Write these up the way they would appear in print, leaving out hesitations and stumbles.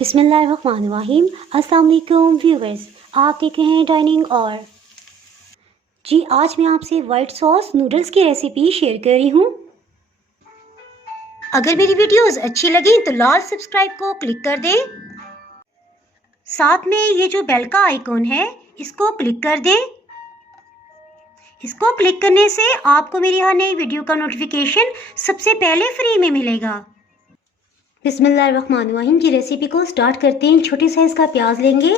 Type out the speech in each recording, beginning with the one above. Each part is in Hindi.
बिस्मिल्लाहिर्रहमानिर्रहीम। अस्सलाम वालेकुम व्यूवर्स, आप देख रहे हैं डाइनिंग और जी। आज मैं आपसे वाइट सॉस नूडल्स की रेसिपी शेयर कर रही हूँ। अगर मेरी वीडियोस अच्छी लगी तो लाल सब्सक्राइब को क्लिक कर दें। साथ में ये जो बेल का आइकॉन है इसको क्लिक कर दें। इसको क्लिक करने से आपको मेरी हर नई वीडियो का नोटिफिकेशन सबसे पहले फ्री में मिलेगा। बिस्मिल्लाहिर्रहमानिर्रहीम की रेसिपी को स्टार्ट करते हैं। छोटे साइज़ का प्याज लेंगे,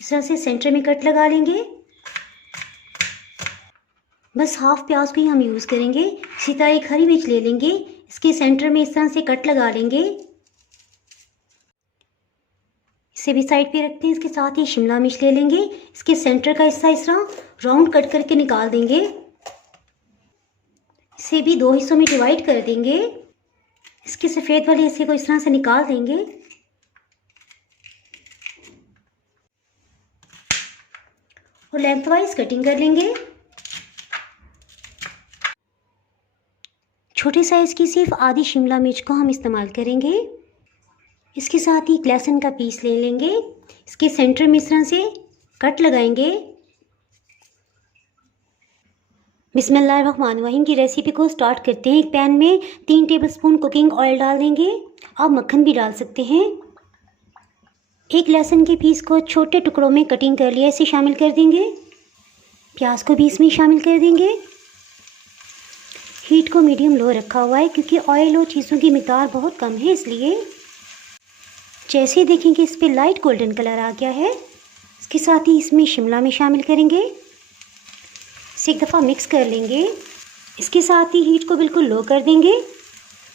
इस तरह से सेंटर में कट लगा लेंगे। बस हाफ प्याज को ही हम यूज़ करेंगे। इसी तरह एक हरी मिर्च ले लेंगे, इसके सेंटर में इस तरह से कट लगा लेंगे। इसे भी साइड पे रखते हैं। इसके साथ ही शिमला मिर्च ले लेंगे, इसके सेंटर का हिस्सा इस तरह राउंड कट करके निकाल देंगे। इसे भी दो हिस्सों में डिवाइड कर देंगे। इसके सफ़ेद वाले हिस्से को इस तरह से निकाल देंगे और लेंथवाइज कटिंग कर लेंगे। छोटे साइज़ की सिर्फ आधी शिमला मिर्च को हम इस्तेमाल करेंगे। इसके साथ ही एक लहसुन का पीस ले लेंगे, इसके सेंटर में इस तरह से कट लगाएंगे। बिस्मिल्लाहिर्रहमानिर्रहीम की रेसिपी को स्टार्ट करते हैं। एक पैन में 3 टेबलस्पून कुकिंग ऑयल डाल देंगे। आप मक्खन भी डाल सकते हैं। एक लहसुन के पीस को छोटे टुकड़ों में कटिंग कर लिया, इसे शामिल कर देंगे। प्याज को भी इसमें शामिल कर देंगे। हीट को मीडियम लो रखा हुआ है क्योंकि ऑयल और चीज़ों की मिकदार बहुत कम है, इसलिए जैसे देखेंगे इस पर लाइट गोल्डन कलर आ गया है। इसके साथ ही इसमें शिमला मिर्च शामिल करेंगे, इसे एक दफ़ा मिक्स कर लेंगे। इसके साथ ही हीट को बिल्कुल लो कर देंगे।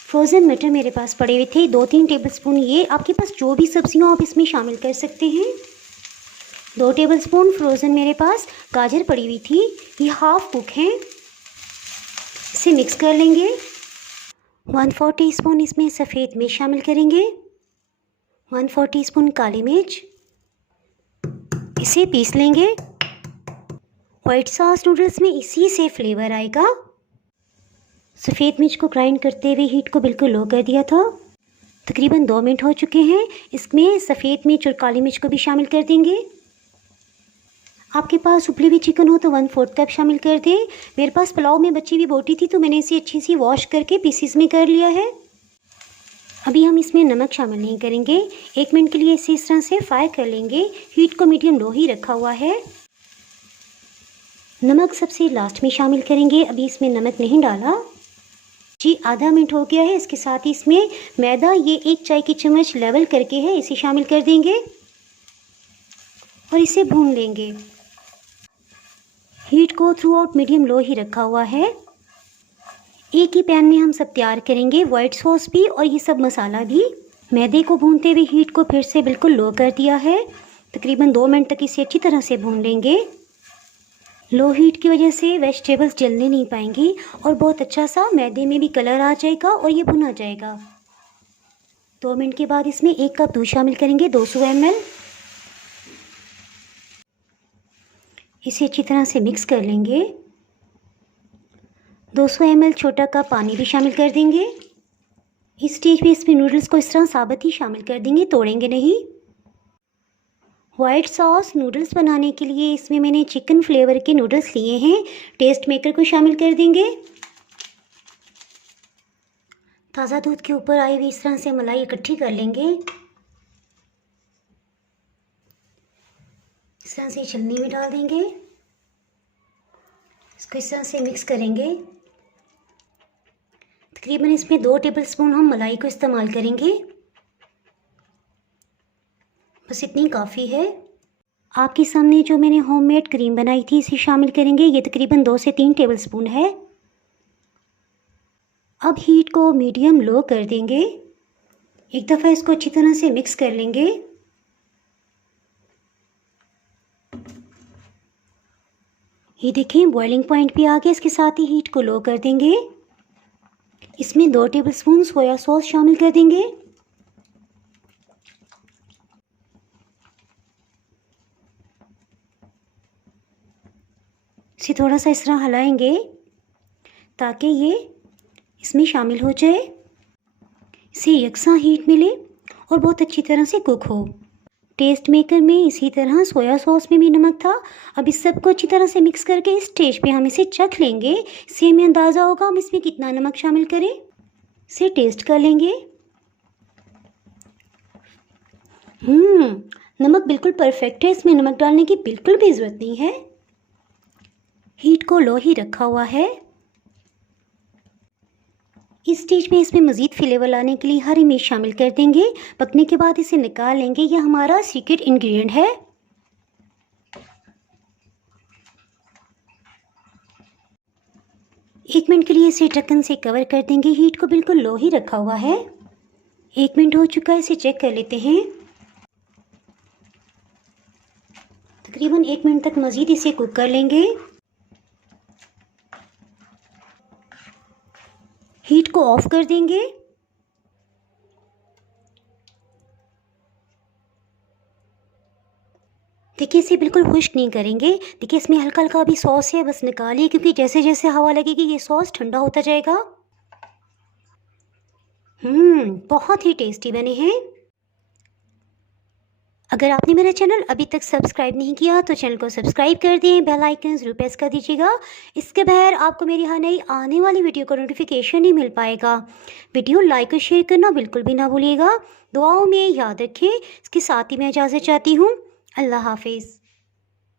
फ्रोज़न मटर मेरे पास पड़े हुए थे 2-3 टेबलस्पून। ये आपके पास जो भी सब्जियां आप इसमें शामिल कर सकते हैं। 2 टेबलस्पून फ्रोज़न मेरे पास गाजर पड़ी हुई थी, ये हाफ कुक हैं। इसे मिक्स कर लेंगे। 1/4 टीस्पून इसमें सफ़ेद मिर्च शामिल करेंगे, 1/4 टीस्पून काली मिर्च। इसे पीस लेंगे। वाइट सॉस नूडल्स में इसी से फ्लेवर आएगा। सफ़ेद मिर्च को ग्राइंड करते हुए हीट को बिल्कुल लो कर दिया था। तकरीबन 2 मिनट हो चुके हैं। इसमें सफ़ेद मिर्च और काली मिर्च को भी शामिल कर देंगे। आपके पास उबली हुई चिकन हो तो 1/4 कप शामिल कर दें। मेरे पास पुलाव में बची हुई बोटी थी तो मैंने इसे अच्छी सी वॉश करके पीसीस में कर लिया है। अभी हम इसमें नमक शामिल नहीं करेंगे। 1 मिनट के लिए इसे इस तरह से फ्राई कर लेंगे। हीट को मीडियम लो ही रखा हुआ है। नमक सबसे लास्ट में शामिल करेंगे, अभी इसमें नमक नहीं डाला जी। आधा मिनट हो गया है। इसके साथ ही इसमें मैदा, ये 1 चाय की चम्मच लेवल करके है, इसे शामिल कर देंगे और इसे भून लेंगे। हीट को थ्रू आउट मीडियम लो ही रखा हुआ है। एक ही पैन में हम सब तैयार करेंगे, वाइट सॉस भी और ये सब मसाला भी। मैदे को भूनते हुए हीट को फिर से बिल्कुल लो कर दिया है। तकरीबन 2 मिनट तक इसे अच्छी तरह से भून लेंगे। लो हीट की वजह से वेजिटेबल्स जलने नहीं पाएंगी और बहुत अच्छा सा मैदे में भी कलर आ जाएगा और ये भुना जाएगा। 2 मिनट के बाद इसमें 1 कप दूध शामिल करेंगे, 200 ml। इसे अच्छी तरह से मिक्स कर लेंगे। 200 ml छोटा कप पानी भी शामिल कर देंगे। इस स्टेज पे इसमें नूडल्स को इस तरह साबुत ही शामिल कर देंगे, तोड़ेंगे नहीं। वाइट सॉस नूडल्स बनाने के लिए इसमें मैंने चिकन फ्लेवर के नूडल्स लिए हैं। टेस्ट मेकर को शामिल कर देंगे। ताज़ा दूध के ऊपर आई हुई इस तरह से मलाई इकट्ठी कर लेंगे। इस तरह से छलनी में डाल देंगे। इसको इस तरह से मिक्स करेंगे। तकरीबन इसमें 2 टेबलस्पून हम मलाई को इस्तेमाल करेंगे, बस इतनी काफ़ी है। आपके सामने जो मैंने होममेड क्रीम बनाई थी इसे शामिल करेंगे, ये तकरीबन 2 से 3 टेबलस्पून है। अब हीट को मीडियम लो कर देंगे। एक दफ़ा इसको अच्छी तरह से मिक्स कर लेंगे। ये देखें बॉइलिंग पॉइंट भी आ गया। इसके साथ ही हीट को लो कर देंगे। इसमें 2 टेबलस्पून सोया सॉस शामिल कर देंगे। इसे थोड़ा सा इस तरह हिलाएंगे ताकि ये इसमें शामिल हो जाए। इसे यकसा हीट मिले और बहुत अच्छी तरह से कुक हो। टेस्ट मेकर में इसी तरह सोया सॉस में भी नमक था। अब इस सबको अच्छी तरह से मिक्स करके इस स्टेज पे हम इसे चख लेंगे। इससे हमें अंदाज़ा होगा हम इसमें कितना नमक शामिल करें। इसे टेस्ट कर लेंगे। नमक बिल्कुल परफेक्ट है, इसमें नमक डालने की बिल्कुल भी ज़रूरत नहीं है। हीट को लो ही रखा हुआ है। इस स्टेज में इसमें मज़ीद फ्लेवर लाने के लिए हरी मिर्च शामिल कर देंगे। पकने के बाद इसे निकाल लेंगे। यह हमारा सीक्रेट इंग्रेडिएंट है। एक मिनट के लिए इसे ढक्कन से कवर कर देंगे। हीट को बिल्कुल लो ही रखा हुआ है। 1 मिनट हो चुका है, इसे चेक कर लेते हैं। तकरीबन 1 मिनट तक मज़ीद इसे कुक कर लेंगे। हीट को ऑफ कर देंगे। देखिए इसे बिल्कुल खुश्क नहीं करेंगे। देखिए इसमें हल्का हल्का अभी सॉस है, बस निकालिए क्योंकि जैसे जैसे हवा लगेगी ये सॉस ठंडा होता जाएगा। बहुत ही टेस्टी बने हैं। अगर आपने मेरा चैनल अभी तक सब्सक्राइब नहीं किया तो चैनल को सब्सक्राइब कर दें, बेल आइकन ज़रूर प्रेस कर दीजिएगा। इसके बगैर आपको मेरी हर नई आने वाली वीडियो का नोटिफिकेशन नहीं मिल पाएगा। वीडियो लाइक और शेयर करना बिल्कुल भी ना भूलिएगा। दुआओं में याद रखें। इसके साथ ही मैं इजाज़त चाहती हूँ। अल्लाह हाफिज़।